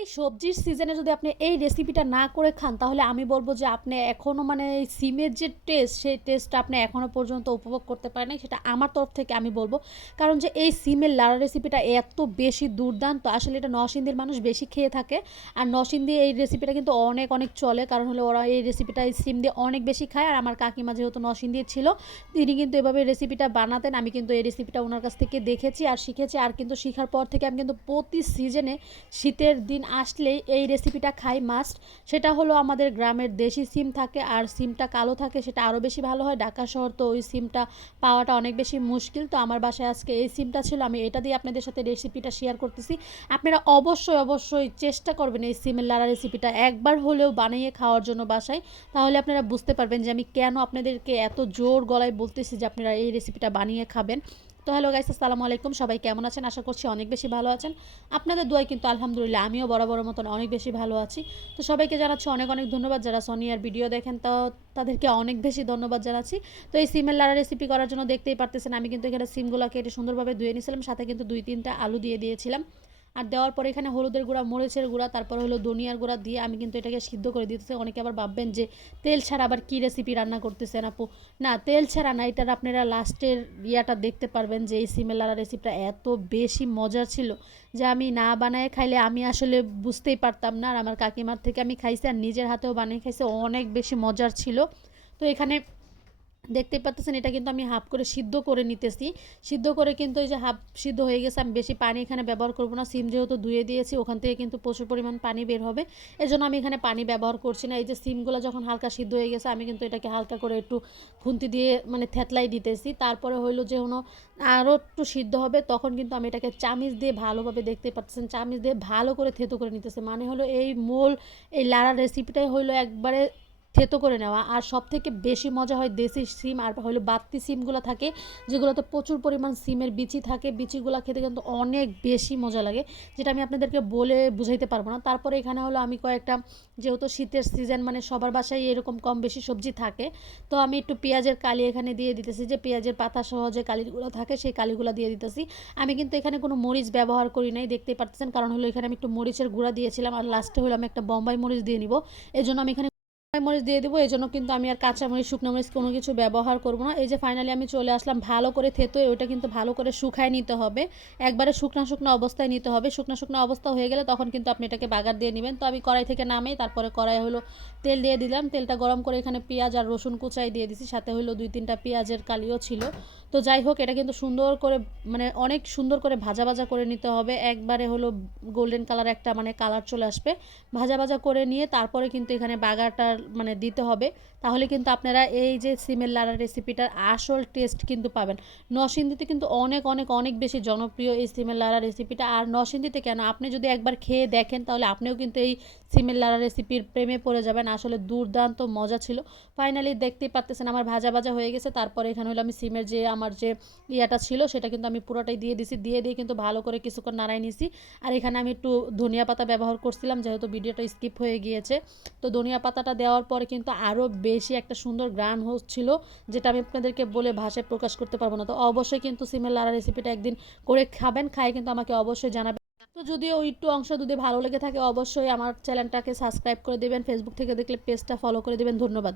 এই সবজির সিজনে যদি আপনি এই রেসিপিটা না করে খান তাহলে আমি বলবো যে আপনি এখনও মানে এই সিমের যে টেস্ট সেই টেস্টটা আপনি এখনও পর্যন্ত উপভোগ করতে পারেন, সেটা আমার তরফ থেকে আমি বলবো। কারণ যে এই সিমের লাড়া রেসিপিটা এত বেশি দুর্দান্ত, আসলে এটা নরসিংদীর মানুষ বেশি খেয়ে থাকে। আর নরসিংদী এই রেসিপিটা কিন্তু অনেক অনেক চলে, কারণ হলো ওরা এই রেসিপিটা এই সিম দিয়ে অনেক বেশি খায়। আর আমার কাকিমা যেহেতু নরসিংদীর ছিল, তিনি কিন্তু এভাবে রেসিপিটা বানাতেন। আমি কিন্তু এই রেসিপিটা ওনার কাছ থেকে দেখেছি আর শিখেছি। আর কিন্তু শেখার পর থেকে আমি কিন্তু প্রতি সিজনে শীতের দিন আসলেই এই রেসিপিটা খাই মাস্ট। সেটা হলো আমাদের গ্রামের দেশি সিম থাকে, আর সিমটা কালো থাকে, সেটা আরও বেশি ভালো হয়। ঢাকা শহর তো ওই সিমটা পাওয়াটা অনেক বেশি মুশকিল। তো আমার বাসায় আজকে এই সিমটা ছিল, আমি এটা দিয়ে আপনাদের সাথে রেসিপিটা শেয়ার করতেছি। আপনারা অবশ্যই অবশ্যই চেষ্টা করবেন এই সিমের লাড়া রেসিপিটা একবার হলেও বানিয়ে খাওয়ার জন্য বাসায়। তাহলে আপনারা বুঝতে পারবেন যে আমি কেন আপনাদেরকে এত জোর গলায় বলতেছি যে আপনারা এই রেসিপিটা বানিয়ে খাবেন। তো হ্যালো গাইস, আসসালামু আলাইকুম। সবাই কেমন আছেন? আশা করছি অনেক বেশি ভালো আছেন। আপনাদের দোয়ায় কিন্তু আলহামদুলিল্লাহ আমিও বরাবরের মতন অনেক বেশি ভালো আছি। তো সবাইকে জানাচ্ছি অনেক অনেক ধন্যবাদ। যারা সোনিয়ার ভিডিও দেখেন তো তাদেরকে অনেক বেশি ধন্যবাদ জানাচ্ছি। তো এই সিমের লাড়া রেসিপি করার জন্য দেখতেই পারতেছেন আমি কিন্তু এখানে সিমগুলো কেটে সুন্দরভাবে ধুয়ে নিয়েছিলাম, সাথে কিন্তু 2-3টা আলু দিয়ে দিয়েছিলাম। আর দেওয়ার পরে এখানে হলুদের গুঁড়া, মরিচের গুঁড়া, তারপর হলো ধনিয়ার গুঁড়া দিয়ে আমি কিন্তু এটাকে সিদ্ধ করে দিতেছি। অনেকে আবার ভাববেন যে তেল ছাড়া আবার কী রেসিপি রান্না করতেছেন আপু। না, তেল ছাড়া না, এটার আপনারা লাস্টের ইয়াটা দেখতে পারবেন যে এই সিমের লাড়া রেসিপিটা এত বেশি মজার ছিল যে আমি না বানায় খাইলে আমি আসলে বুঝতেই পারতাম না। আর আমার কাকিমার থেকে আমি খাইছি আর নিজের হাতেও বানিয়ে খাইছি, অনেক বেশি মজার ছিল। তো এখানে দেখতেই পাচ্ছেন এটা কিন্তু আমি হাফ করে সিদ্ধ করে নিতেছি। সিদ্ধ করে কিন্তু এই যে হাফ সিদ্ধ হয়ে গেছে, আমি বেশি পানি এখানে ব্যবহার করব না। সিম যেহেতু ধুয়ে দিয়েছি ওখান থেকে কিন্তু প্রচুর পরিমাণ পানি বের হবে, এজন্য আমি এখানে পানি ব্যবহার করছি না। এই যে সিমগুলো যখন হালকা সিদ্ধ হয়ে গেছে আমি কিন্তু এটাকে হালকা করে একটু খুন্তি দিয়ে মানে থেতলাই দিতেছি। তারপরে হইলো যে আরও একটু সিদ্ধ হবে, তখন কিন্তু আমি এটাকে চামিচ দিয়ে ভালোভাবে, দেখতে পাচ্ছেন চামিচ দিয়ে ভালো করে থেতো করে নিতেছি। মানে হলো এই মূল এই লাড়া রেসিপিটাই হইলো একবারে থেতো করে নেওয়া। আর সবথেকে বেশি মজা হয় দেশি সিম আর হলো বাড়তি সিমগুলো থাকে, যেগুলোতে প্রচুর পরিমাণ সিমের বিচি থাকে। বিচিগুলো খেতে কিন্তু অনেক বেশি মজা লাগে, যেটা আমি আপনাদেরকে বলে বুঝাইতে পারবো না। তারপরে এখানে হলো আমি কয়েকটা, যেহেতু শীতের সিজন মানে সবার বাসায় এরকম কম বেশি সবজি থাকে, তো আমি একটু পেঁয়াজের কালি এখানে দিয়ে দিতেছি। যে পেঁয়াজের পাতা সহ যে কালিগুলো থাকে সেই কালিগুলো দিয়ে দিতেছি। আমি কিন্তু এখানে কোনো মরিচ ব্যবহার করি নাই, দেখতেই পাচ্ছেন, কারণ হলো এখানে আমি একটু মরিচের গুঁড়া দিয়েছিলাম আর লাস্টে হলো আমি একটা বোম্বাই মরিচ দিয়ে নিব। এই জন্য আমি এখানে মরিচ দিয়ে দেবো, এই জন্য কিন্তু আমি আর কাঁচা মরিচ, শুকনো মরিচ কোনো কিছু ব্যবহার করবো না। এই যে ফাইনালি আমি চলে আসলাম ভালো করে থেতো, ওইটা কিন্তু ভালো করে শুকায় নিতে হবে। একবারে শুকনো শুকনো অবস্থায় নিতে হবে। শুকনো শুকনো অবস্থা হয়ে গেলে তখন কিন্তু আপনি এটাকে বাগার দিয়ে নেবেন। তো আমি কড়াই থেকে নামেই তারপরে কড়াই হলো তেল দিয়ে দিলাম। তেলটা গরম করে এখানে পেঁয়াজ আর রসুন কুচাই দিয়ে দিছি, সাথে হলো 2-3টা পেঁয়াজের কালিও ছিল। তো যাই হোক, এটা কিন্তু সুন্দর করে মানে অনেক সুন্দর করে ভাজা ভাজা করে নিতে হবে। একবারে হলো গোল্ডেন কালার একটা মানে কালার চলে আসবে, ভাজা ভাজা করে নিয়ে তারপরে কিন্তু এখানে বাগারটা মানে দিতে হবে। তাহলে কিন্তু আপনারা এই যে সিমের লাড়া রেসিপিটার আসল টেস্ট কিন্তু পাবেন। নরসিংদীতে কিন্তু অনেক অনেক অনেক বেশি জনপ্রিয় এই সিমের লাড়া রেসিপিটা। আর নরসিংদীতে কেন, আপনি যদি একবার খেয়ে দেখেন তাহলে আপনিও কিন্তু এই সিমের লাড়া রেসিপির প্রেমে পড়ে যাবেন। আসলে দুর্দান্ত মজা ছিল। ফাইনালি দেখতেই পাচ্তেছেন আমার ভাজা ভাজা হয়ে গেছে। তারপরে এখানে হলো আমি সিমের যে আমার যে ইয়াটা ছিল সেটা কিন্তু আমি পুরোটাই দিয়ে দিছি, দিয়ে দিয়ে কিন্তু ভালো করে কিছুক্ষণ নাড়াই নিছি। আর এখানে আমি একটু ধনিয়া পাতা ব্যবহার করছিলাম, যেহেতু ভিডিওটা স্কিপ হয়ে গিয়েছে। তো ধনিয়া পাতাটা দেওয়ার পরে কিন্তু আরও বেশি একটা সুন্দর গ্রান হচ্ছিল, যেটা আমি আপনাদেরকে বলে ভাষায় প্রকাশ করতে পারবো না। তো অবশ্যই কিন্তু সিমের লাড়া রেসিপিটা একদিন করে খাবেন, খাই কিন্তু আমাকে অবশ্যই জানাবেন। তো যদিও একটু অংশ যদি ভালো লেগে থাকে অবশ্যই আমার চ্যানেলটাকে সাবস্ক্রাইব করে দেবেন, ফেসবুক থেকে দেখলে পেজটা ফলো করে দেবেন। ধন্যবাদ।